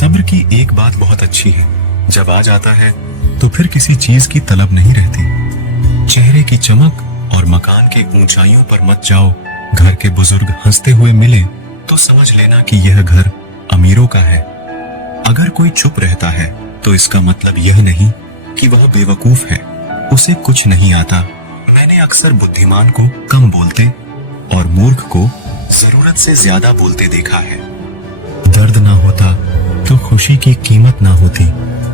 सब्र की एक बात बहुत अच्छी है, जब आ जाता है तो फिर किसी चीज की तलब नहीं रहती। चेहरे की चमक और मकान के ऊंचाइयों पर मत जाओ। घर के बुजुर्ग हंसते हुए मिले तो समझ लेना कि यह घर अमीरों का है। अगर कोई चुप रहता है तो इसका मतलब यह नहीं कि वह बेवकूफ है, उसे कुछ नहीं आता। मैंने अक्सर बुद्धिमान को कम बोलते और मूर्ख को जरूरत से ज्यादा बोलते देखा है। दर्द ना होता तो खुशी की कीमत ना होती।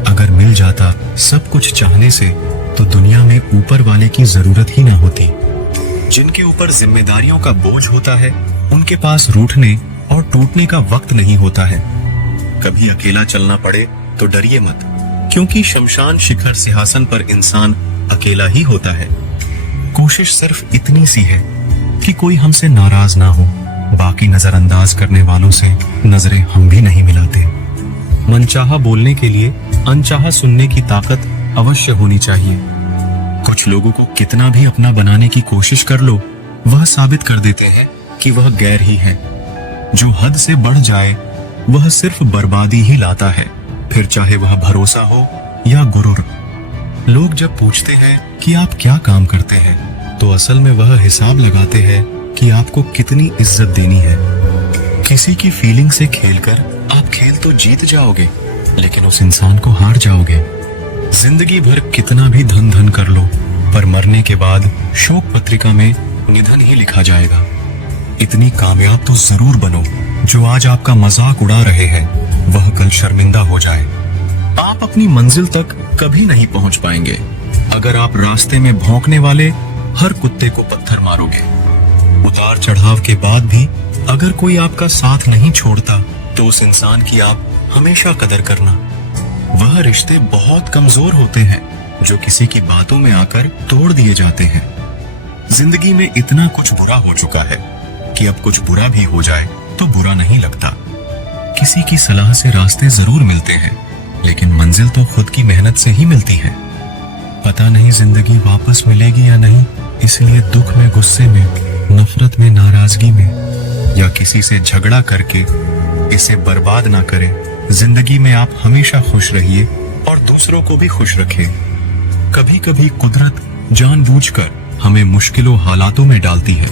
अगर मिल जाता सब कुछ चाहने से तो दुनिया में ऊपर वाले की जरूरत ही ना होती। जिनके ऊपर जिम्मेदारियों का बोझ होता है उनके पास रूठने और टूटने का वक्त नहीं होता है। कभी अकेला चलना पड़े तो डरिए मत, क्योंकि शमशान शिखर सिंहासन पर इंसान अकेला ही होता है। कोशिश सिर्फ इतनी सी है कि कोई हमसे नाराज ना हो। बाकी नजरअंदाज करने वालों से नजरें हम भी नहीं मिलाते। मनचाहा बोलने के लिए अनचाहा सुनने की ताकत अवश्य होनी चाहिए। कुछ लोगों को कितना भी अपना बनाने की कोशिश कर लो, वह साबित कर देते हैं कि वह गैर ही है। जो हद से बढ़ जाए वह सिर्फ बर्बादी ही लाता है, फिर चाहे वह भरोसा हो या गुरूर। लोग जब पूछते हैं कि आप क्या काम करते हैं तो असल में वह हिसाब लगाते हैं कि आपको कितनी इज्जत देनी है। किसी की फीलिंग से खेलकर आप खेल तो जीत जाओगे, लेकिन उस इंसान को हार जाओगे। जिंदगी भर कितना भी धन धन कर लो, पर मरने के बाद शोक पत्रिका में निधन ही लिखा जाएगा। इतनी कामयाब तो जरूर बनो जो आज आपका मजाक उड़ा रहे हैं वह कल शर्मिंदा हो जाए। आप अपनी मंजिल तक कभी नहीं पहुंच पाएंगे अगर आप रास्ते में भौंकने वाले हर कुत्ते को पत्थर मारोगे। उतार चढ़ाव के बाद भी अगर कोई आपका साथ नहीं छोड़ता तो उस इंसान की आप हमेशा कदर करना। वह रिश्ते बहुत कमजोर होते हैं जो किसी की बातों में आकर तोड़ दिए जाते हैं। जिंदगी में इतना कुछ बुरा हो चुका है कि अब कुछ बुरा भी हो जाए तो बुरा नहीं लगता। किसी की सलाह से रास्ते जरूर मिलते हैं, लेकिन मंजिल तो खुद की मेहनत से ही मिलती है। पता नहीं जिंदगी वापस मिलेगी या नहीं, इसलिए दुख में, गुस्से में, नफरत में, नाराजगी में या किसी से झगड़ा करके इसे बर्बाद ना करें। जिंदगी में आप हमेशा खुश रहिए और दूसरों को भी खुश रखें। कभी कभी कुदरत जानबूझकर हमें मुश्किलों हालातों में डालती है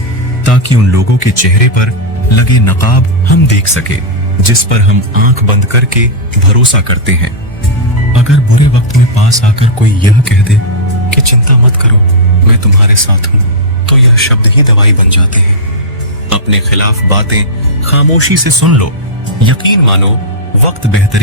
ताकि उन लोगों के चेहरे पर लगे नकाब हम देख सके जिस पर हम आंख बंद करके भरोसा करते हैं। अगर बुरे वक्त में पास आकर कोई यह कह दे कि चिंता मत करो, मैं तुम्हारे साथ हूँ, तो यह शब्द ही दवाई बन जाते हैं। अपने खिलाफ बातें खामोशी से सुन लो, यकीन मानो वक्त बेहतरीन